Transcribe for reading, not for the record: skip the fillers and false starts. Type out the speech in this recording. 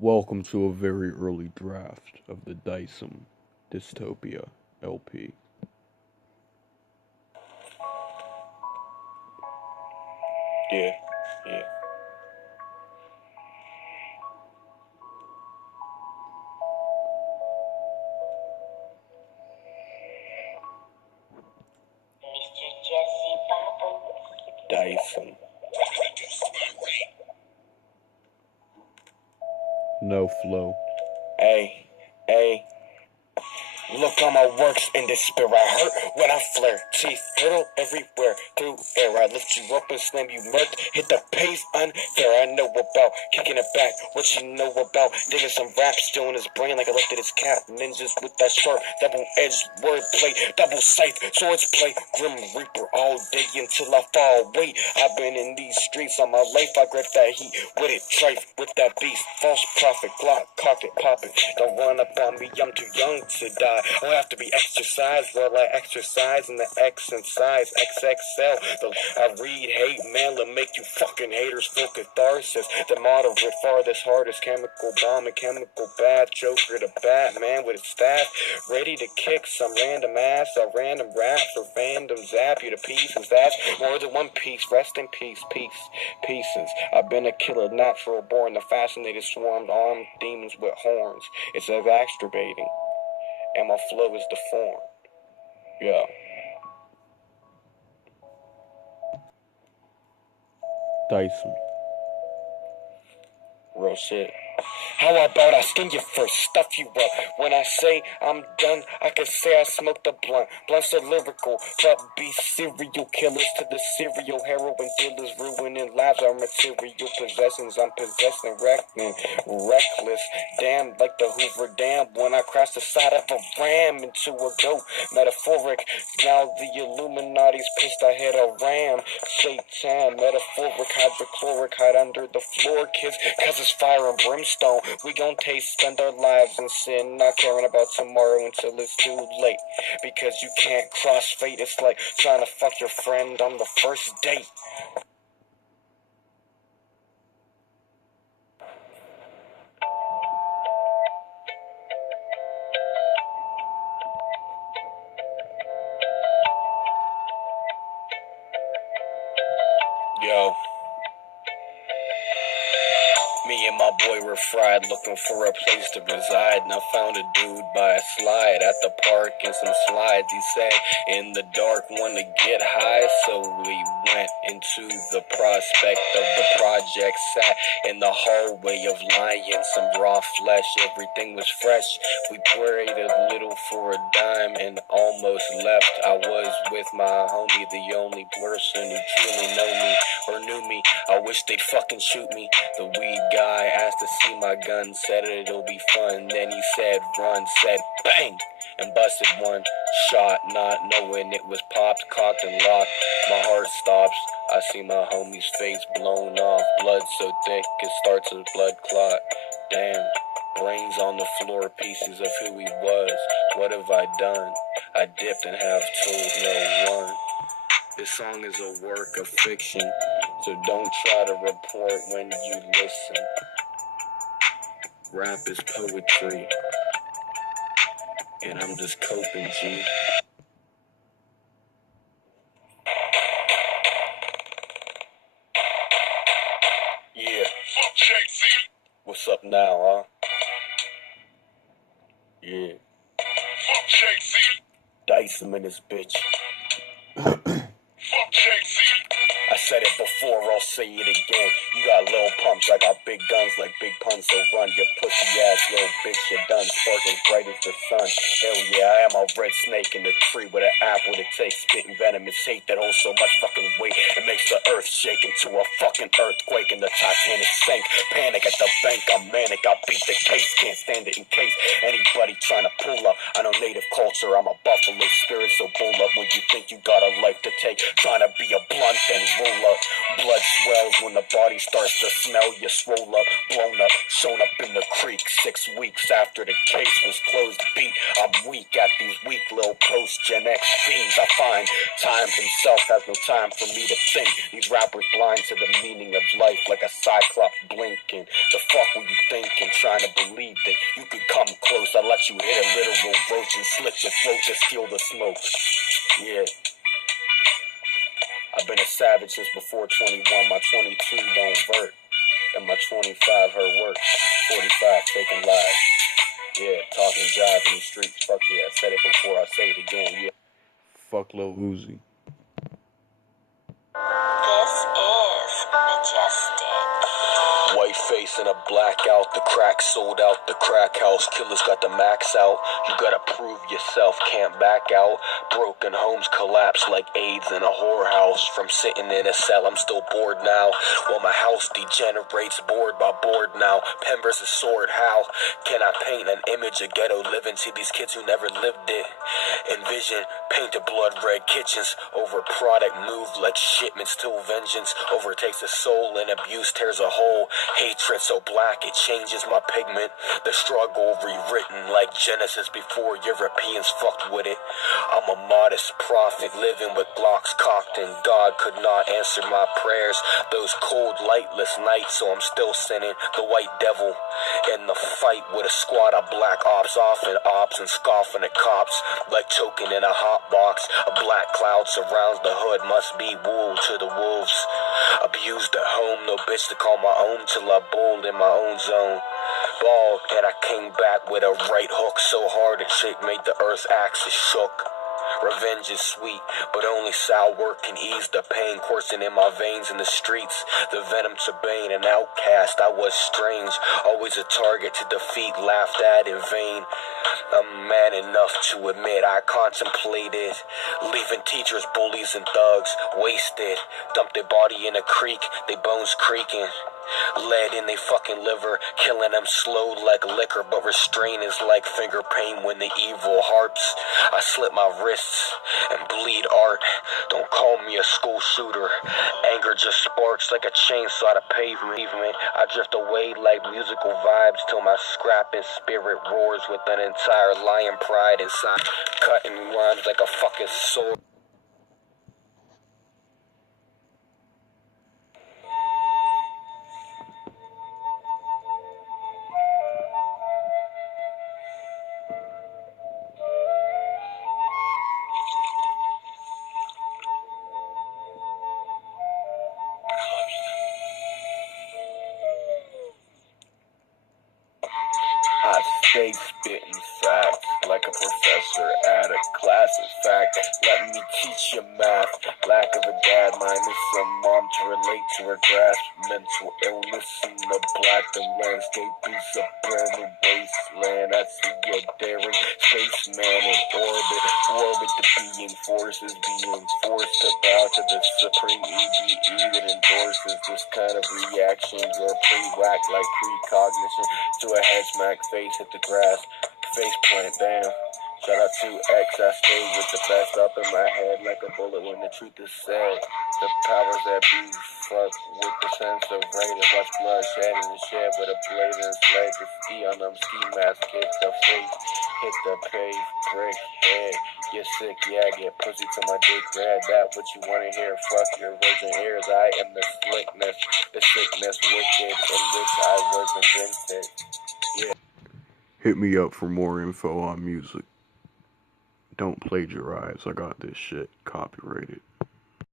Welcome to a very early draft of the Dicem Dystopia LP. Yeah, yeah. Dyson. No flow. Hey, hey. Look on my works in this spirit. I hurt when I flare. Teeth brittle everywhere. Through air, I lift you up and slam you murked. Hit the pace unfair. I know about kicking it back. What you know about digging some raps, still in his brain like I lifted his cap. Ninjas with that sharp, double-edged wordplay, double scythe, swords play. Grim Reaper all day until I fall away. I've been in these streets all my life. I grip that heat with it, trife with that beast. False prophet, Glock, cock it, pop it. Don't run up on me, I'm too young to die. I'll have to be exercised while I exercise in the X and size XXL. I read hate mail and make you fucking haters feel catharsis. The moderate farthest hardest chemical bomb and chemical bath. Joker the Batman with his staff, ready to kick some random ass. A random rap for random zap you to pieces. That's more than one piece. Rest in peace, pieces. I've been a killer, natural born. The fascinated swarmed armed demons with horns. It's exacerbating, and my flow is deformed. Yeah. Dicem. Real shit. How about I skin you first, stuff you up? When I say I'm done, I can say I smoked a blunt. Blunts are lyrical, but be serial killers to the serial heroin dealers, ruining lives. Our material possessions, I'm possessing, reckoning, reckless. Damn, like the Hoover Dam when I crashed the side of a ram into a goat. Metaphoric, now the Illuminati's pissed I hit a ram. Satan, metaphoric, hydrochloric, hide under the floor, kids, cause it's fire and brimstone. We gon' spend our lives in sin, not caring about tomorrow until it's too late. Because you can't cross fate, it's like trying to fuck your friend on the first date. Yo. Me and my boy were fried, looking for a place to reside, and I found a dude by a slide at the park and some slides. He said, in the dark, wanna get high, so we went into the prospect of the project, sat in the hallway of lion, some raw flesh, everything was fresh. We prayed a little for a dime and almost left. I was with my homie, the only person who truly know me or knew me. I wish they'd fucking shoot me. The weed guy asked to see my gun, said it'll be fun. Then he said run, said bang, and busted one shot, not knowing it was popped, cocked, and locked. My heart stops. I see my homie's face blown off, blood so thick it starts a blood clot. Damn, brains on the floor, pieces of who he was. What have I done? I dipped and have told no one. This song is a work of fiction, so don't try to report when you listen. Rap is poetry, and I'm just coping, G. Yeah. What's up now, huh? Yeah. Dicem in this bitch. I said it before, I'll say it again. You got little pumps, I got big guns like big puns, so run your pussy ass little bitch, you're done. Sparking bright as the sun. Hell yeah, I am a red snake in the tree with an apple to take. Spitting venomous hate that holds so much fucking weight. It makes the earth shake into a fucking earthquake, and the Titanic sank. Panic at the bank, I'm manic, I beat the case. Can't stand it in case anybody trying to pull up. I know native culture, I'm a buffalo spirit, so bull up when you think you got a life to take. Trying to be a blunt and roll up. Blood swells when the body starts to smell. You swole up, blown up, shown up in the creek 6 weeks after the case was closed. Beat, I'm weak at these weak little post-Gen X fiends. I find time himself has no time for me to think. These rappers blind to the meaning of life like a cyclops blinking. The fuck were you thinking? Trying to believe that you could come close. I let you hit a literal roach and slit your throat to steal the smoke. Yeah. I've been a savage since before 21. My 22 don't vert. And my 25 hurt work. 45 taking lives. Yeah, talking jive in the streets. Fuck yeah, I said it before, I say it again. Yeah. Fuck Lil Uzi. This is Majestic. White face and a blackout, the crack sold out, the crack house, killers got the max out, you gotta prove yourself, can't back out, broken homes collapse like AIDS in a whorehouse, from sitting in a cell I'm still bored now, while my house degenerates board by board now, pen versus sword, how can I paint an image of ghetto living to these kids who never lived it, envision, painted blood red kitchens, over product moved like shipments till vengeance, overtakes the soul and abuse tears a hole. Hatred so black it changes my pigment. The struggle rewritten like Genesis before Europeans fucked with it. I'm a modest prophet living with Glocks cocked, and God could not answer my prayers those cold lightless nights, so I'm still sinning the white devil in the fight with a squad of black ops, offing ops and scoffing at cops like choking in a hot box. A black cloud surrounds the hood, must be wool to the wolves. Abused at home, no bitch to call my own till I bowled in my own zone. Ball, and I came back with a right hook so hard it shit made the earth's axis shook. Revenge is sweet, but only sour can ease the pain coursing in my veins in the streets. The venom to bane, an outcast, I was strange, always a target to defeat, laughed at in vain. I'm man enough to admit I contemplated leaving teachers, bullies, and thugs wasted. Dumped their body in a creek, they bones creaking. Lead in they fucking liver, killing them slow like liquor, but restraint is like finger pain when the evil harps. I slit my wrists and bleed art. Don't call me a school shooter. Anger just sparks like a chainsaw to pavement. I drift away like musical vibes till my scrapping spirit roars with an entire lion pride inside, cutting rhymes like a fucking sword. I stay spitting facts like a professor at a class. In fact, let me teach you math. Lack of a dad, minus a mom to relate to her grasp. Mental illness in the black, the landscape is a burning wasteland. I see a daring spaceman in orbit, war with the being forces, being forced to bow to the supreme EBE that endorses this kind of reaction. You're pre-whacked like precognition to a head smack. Face hit the grass, face plant, damn. Shout out to X, I stay with the best up in my head like a bullet when the truth is said. The powers that be fuck with the sense of rain and watch blood shed in the shed with a blade and sled. The ski on them ski mask, hit the face, hit the pave, brick head. You're sick, yeah, get pussy to my dick red. That what you wanna hear, fuck your virgin ears. I am the slickness, the sickness, wicked, in which I was invented. Yeah. Hit me up for more info on music. Don't plagiarize. I got this shit copyrighted.